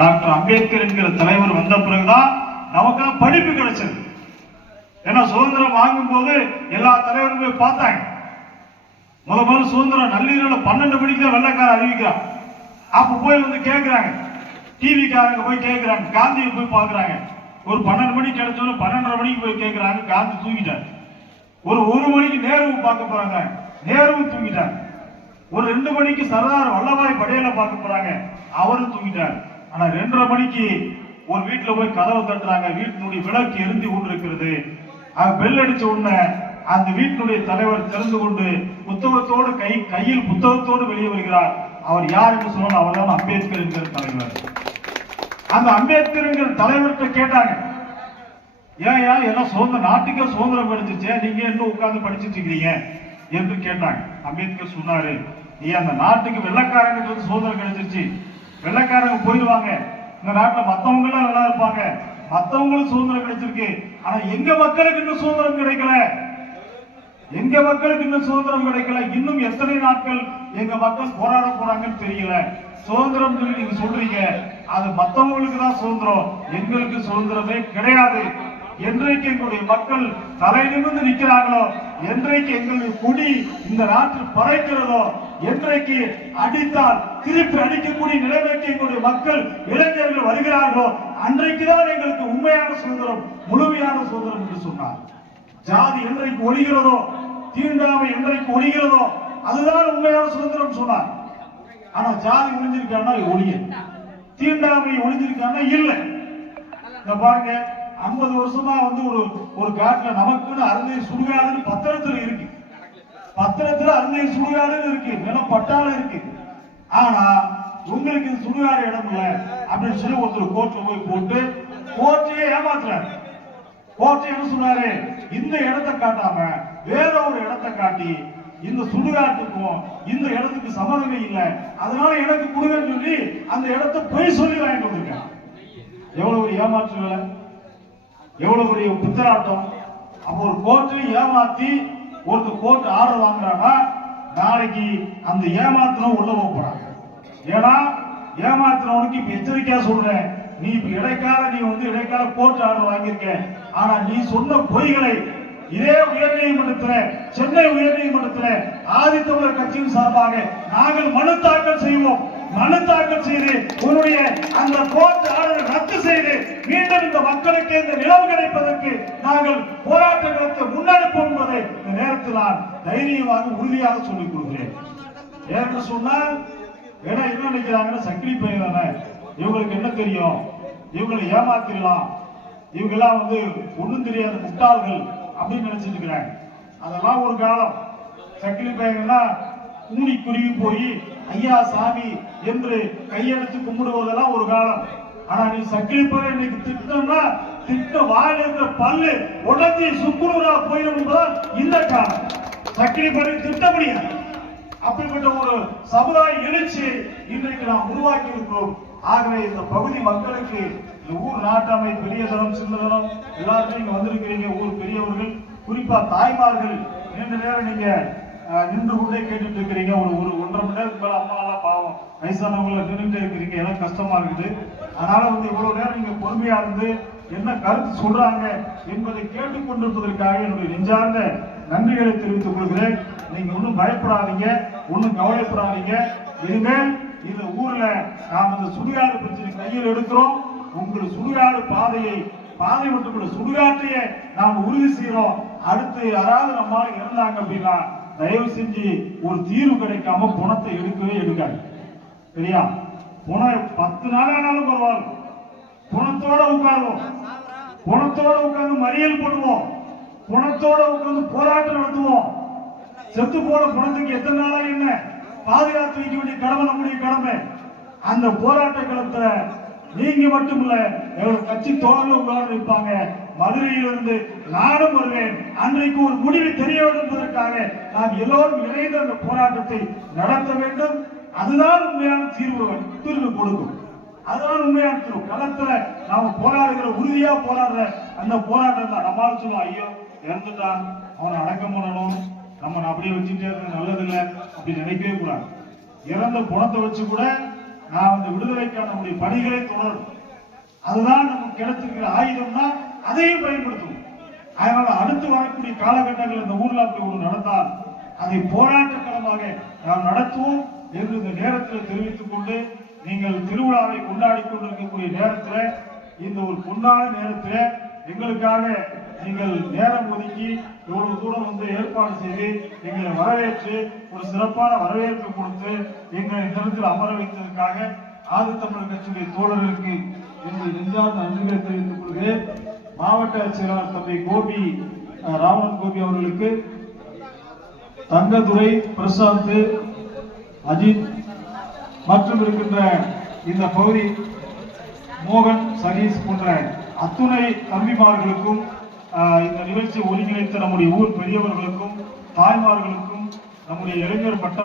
Doctor Ambedkar என்கிற தலைவர் வந்த பிறகுதான் நமக்கு படிப்பு கிடைச்சது. ஏன்னா சுதந்திரம் வாங்கும் போது எல்லா தலைவரும் போய் பார்த்தாங்க. முத முதல்ல சுதந்திரம் நள்ளிரவு பன்னெண்டு மணிக்கு தான் வெள்ளக்காரன் அறிவிக்கிறான். அப்ப போய் வந்து கேட்கிறாங்க டிவிக்காரங்க போய் கேட்கிறாங்க காந்தியை போய் பாக்குறாங்க ஒரு பன்னெண்டு மணிக்கு கிடைச்சோன்னு பன்னெண்டரை மணிக்கு போய் கேட்கிறாங்க காந்தி தூங்கிட்டார். ஒரு ஒரு மணிக்கு நேருவு பார்க்க போறாங்க. நேருவும் தூங்கிட்டார். ஒரு ரெண்டு மணிக்கு சர்தார் வல்லபாய் படையில பார்க்க போறாங்க. அவரும் தூங்கிட்டார். ஆனா ரெண்டரை மணிக்கு ஒரு வீட்டுல போய் கதவை தட்டுறாங்க. வீட்டினுடைய விளக்கு எரிந்து கொண்டிருக்கிறது. பெல் அடிச்ச உடனே அந்த வீட்டினுடைய தலைவர் திறந்து கொண்டு புத்தகத்தோடு கை கையில் புத்தகத்தோடு வெளியே வருகிறார். அவர் யார் என்று சொன்னால் அவர்தான் அம்பேத்கர் என்கிற தலைவர். அந்த அம்பேத்கர் என்கிற தலைவர்கிட்ட கேட்டாங்க. ஏன் ஏன் எல்லாம் சுதந்திர நாட்டுக்கே சுதந்திரம் கிடைச்சிச்சே நீங்க இன்னும் உட்கார்ந்து படிச்சிட்டு இருக்கிறீங்க? என்று கேட்டாங்க. அம்பேத்கர் சொன்னாரு நீ அந்த நாட்டுக்கு வெள்ளக்காரங்க சுதந்திரம் கிடைச்சிருச்சு. வெள்ளக்காரங்க போயிடுவாங்க. இந்த நாட்டில் மற்றவங்களாம் எல்லாம் நல்லா இருப்பாங்க. மற்றவங்களும் சுதந்திரம் கிடைச்சிருக்கு. ஆனா எங்க மக்களுக்கு இன்னும் சுதந்திரம் கிடைக்கல? எங்க மக்களுக்கு இன்னும் சுதந்திரம் கிடைக்கல? இன்னும் எத்தனை நாட்கள் எங்க மக்கள் போராட போறாங்கன்னு தெரியல. சுதந்திரம் சொல்லி நீங்க சொல்றீங்க. அது மத்தவங்களுக்கு தான் சுதந்திரம். எங்களுக்கு சுதந்திரமே கிடையாது. என்றைக்கு எங்களுடைய மக்கள் தலை நிமிர்ந்து நிற்கிறார்களோ என்றைக்கு எங்களுடைய கொடி இந்த நாட்டில் பறைக்கிறதோ என்றைக்கு அடித்தால் திருப்பி அடிக்கக்கூடிய நிலைமைக்கு எங்களுடைய மக்கள் இளைஞர்கள் வருகிறார்களோ அன்றைக்குதான் எங்களுக்கு உண்மையான சுதந்திரம் முழுமையான சுதந்திரம் என்று சொன்னார். ஜாதி என்றைக்கு ஒழிகிறதோ தீண்டாமை என்றைக்கு ஒழிகிறதோ அதுதான் உண்மையான சுதந்திரம் சொன்னார். ஆனா ஜாதி ஒழிஞ்சிருக்கான்னா ஒழிய. தீண்டாமை ஒழிஞ்சிருக்கான்னா இல்லை. இந்த பாருங்க ஐம்பது வருஷமா வந்து ஒரு ஒரு காட்டுல நமக்குன்னு அருந்தை சுடுகாடுன்னு பத்திரத்துல இருக்கு. பத்திரத்துல அன்னை சுடுகாடுன்னு இருக்கு வெறும் பட்டாளம் இருக்கு. ஆனா உங்களுக்கு இது சுடுகாடு இடம் இல்ல அப்படின்னு சொல்லி ஒருத்தர் கோர்ட்ல போய் போட்டு கோர்ட்டையே ஏமாத்துறாரு. கோர்ட் என்ன சொன்னாரு? இந்த இடத்தை காட்டாம வேற ஒரு இடத்தை காட்டி இந்த சுடுகாட்டுக்கும் இந்த இடத்துக்கு சம்மதமே இல்லை. அதனால எனக்கு கொடுங்கன்னு சொல்லி அந்த இடத்தை பொய் சொல்லி வாங்கிட்டு வந்திருக்கேன் எவ்வளவு ஒரு ஏமாற்று வேலை எவ்வளவு பெரிய பித்தராட்டம்? அப்போ ஒரு கோர்ட்டையும் ஏமாத்தி ஒருத்தர் கோர்ட் ஆர்டர் வாங்குறாங்கன்னா நாளைக்கு அந்த ஏமாத்திரம் உள்ள போக போறாங்க. ஏன்னா ஏமாத்தினவனுக்கு இப்ப எச்சரிக்கையா சொல்றேன். நீ இப்ப இடைக்கால நீ வந்து இடைக்கால கோர்ட் ஆர்டர் வாங்கியிருக்க. ஆனா நீ சொன்ன பொய்களை இதே உயர்நீதிமன்றத்துல சென்னை உயர்நீதிமன்றத்துல ஆதித்தமிழர் கட்சியின் சார்பாக நாங்கள் மனு தாக்கல் செய்வோம். மனு தாக்கல் செய்து உன்னுடைய அந்த கோர்ட் ஆர்டர் ரத்து மக்களுக்கு இந்த நிலவு கிடைப்பதற்கு நாங்கள் போராட்டங்களுக்கு முன்னெடுப்போம் என்பதை இந்த நேரத்தில் நான் தைரியமாக உறுதியாக சொல்லிக் கொள்கிறேன். ஏன்னு சொன்னால் ஏன்னா என்ன நினைக்கிறாங்கன்னா சக்கிலி பயிரான இவங்களுக்கு என்ன தெரியும்? இவங்களை ஏமாத்திடலாம் இவங்க எல்லாம் வந்து ஒண்ணும் தெரியாத முட்டாள்கள் அப்படின்னு நினைச்சிட்டு இருக்கிறாங்க. அதெல்லாம் ஒரு காலம். சக்கிலி பையன்லாம் ஊனி குருவி போய் ஐயா சாமி என்று கையெடுத்து கும்பிடுவதெல்லாம் ஒரு காலம். ஆனா நீ சக்கிலி இன்னைக்கு திட்டம்னா திட்ட வாயில் பல்லு உடஞ்சி சுக்குநூறா போயிடும் என்பதுதான் இந்த காலம் சக்கிலி திட்ட முடியாது. அப்படிப்பட்ட ஒரு சமுதாய எழுச்சி இன்றைக்கு நாம் உருவாக்கி இருக்கிறோம் ஆகவே இந்த பகுதி மக்களுக்கு இந்த ஊர் நாட்டாமை பெரிய தரம் சின்ன தரம் எல்லாத்தையும் வந்திருக்கிறீங்க ஊர் பெரியவர்கள் குறிப்பா தாய்மார்கள் நீண்ட நேரம் நீங்க நின்று கொண்டே கேட்டுட்டு இருக்கிறீங்க. ஒரு ஒரு ஒன்றரை மணி நேரத்துக்கு மேல அம்மா எல்லாம் பாவம் வயசானவங்கள நின்றுட்டே இருக்கிறீங்க. எல்லாம் கஷ்டமா இருக்குது. அதனால வந்து இவ்வளவு நேரம் நீங்க பொறுமையா இருந்து என்ன கருத்து சொல்றாங்க என்பதை கேட்டுக்கொண்டிருப்பதற்காக என்னுடைய நெஞ்சார்ந்த நன்றிகளை தெரிவித்துக் கொள்கிறேன். நீங்க ஒன்றும் பயப்படாதீங்க ஒன்றும் கவலைப்படாதீங்க. இனிமேல் இந்த ஊர்ல நாம் இந்த சுடுகாடு பிரச்சனை கையில் எடுக்கிறோம். உங்கள் சுடுகாடு பாதையை பாதை மட்டும் சுடுகாட்டையே நாம் உறுதி செய்யறோம் அடுத்து யாராவது நம்மால் இருந்தாங்க அப்படின்னா தயவு செஞ்சு ஒரு தீர்வு கிடைக்காம பணத்தை எடுக்கவே எடுக்காது சரியா? பணம் பத்து நாள் ஆனாலும் பரவாயில்ல. குணத்தோட உட்காருவோம். குணத்தோட உட்கார்ந்து மறியல் போடுவோம். குணத்தோட உட்கார்ந்து போராட்டம் நடத்துவோம். செத்து போன குணத்துக்கு எத்தனை நாளா என்ன? பாதுகாத்து வைக்க வேண்டிய கடமை நம்முடைய கடமை. அந்த போராட்ட களத்துல நீங்க மட்டும் இல்ல கட்சி தோழர்கள் உங்களோட இருப்பாங்க மதுரையிலிருந்து நானும் வருவேன். அன்றைக்கு ஒரு முடிவு தெரிய வேண்டும் என்பதற்காக நாம் எல்லோரும் இணைந்து அந்த போராட்டத்தை நடத்த வேண்டும். அதுதான் உண்மையான தீர்வு தீர்வு கொடுக்கும். அதுதான் உண்மையான தீர்வு. களத்துல நாம போராடுகிற உறுதியா போராடுற அந்த போராட்டம் தான். நம்மளால சொல்லுவோம் ஐயோ இறந்துட்டான். அவனை அடக்கம் பண்ணணும். நம்ம அப்படியே வச்சுட்டே இருக்க நல்லது இல்லை அப்படி நினைக்கவே கூடாது. இறந்த குணத்தை வச்சு கூட நான் அந்த விடுதலைக்கான நம்முடைய பணிகளை தொடரும். அதுதான் நமக்கு கிடைச்சிருக்கிற ஆயுதம்னா அதையும் பயன்படுத்துவோம். அதனால அடுத்து வரக்கூடிய காலகட்டங்கள் இந்த ஊர்ல அப்படி ஒன்று நடந்தால் அதை போராட்ட களமாக நாம் நடத்துவோம் என்று இந்த நேரத்தில் தெரிவித்துக் கொண்டு நீங்கள் திருவிழாவை கொண்டாடி கொண்டிருக்கக்கூடிய நேரத்தில் இந்த ஒரு பொன்னான நேரத்தில் எங்களுக்காக நீங்கள் நேரம் ஒதுக்கி இவ்வளவு தூரம் வந்து ஏற்பாடு செய்து எங்களை வரவேற்று ஒரு சிறப்பான வரவேற்பு கொடுத்து எங்களை இந்த இடத்தில் அமர வைத்ததற்காக ஆதி தமிழர் கட்சியுடைய தோழர்களுக்கு என்னுடைய நெஞ்சார்ந்த நன்றிகளை தெரிவித்துக் கொள்கிறேன். மாவட்ட செயலாளர் தம்பி கோபி அஹ், ராவணன் கோபி அவர்களுக்கு தங்கதுரை பிரசாந்த் அஜித் மற்றும் இருக்கின்ற இந்த பகுதி மோகன் சதீஷ் போன்ற அத்துணை தம்பிமார்களுக்கும் இந்த நிகழ்ச்சி ஒருங்கிணைத்த நம்முடைய ஊர் பெரியவர்களுக்கும் தாய்மார்களுக்கும் நம்முடைய இளைஞர் பட்ட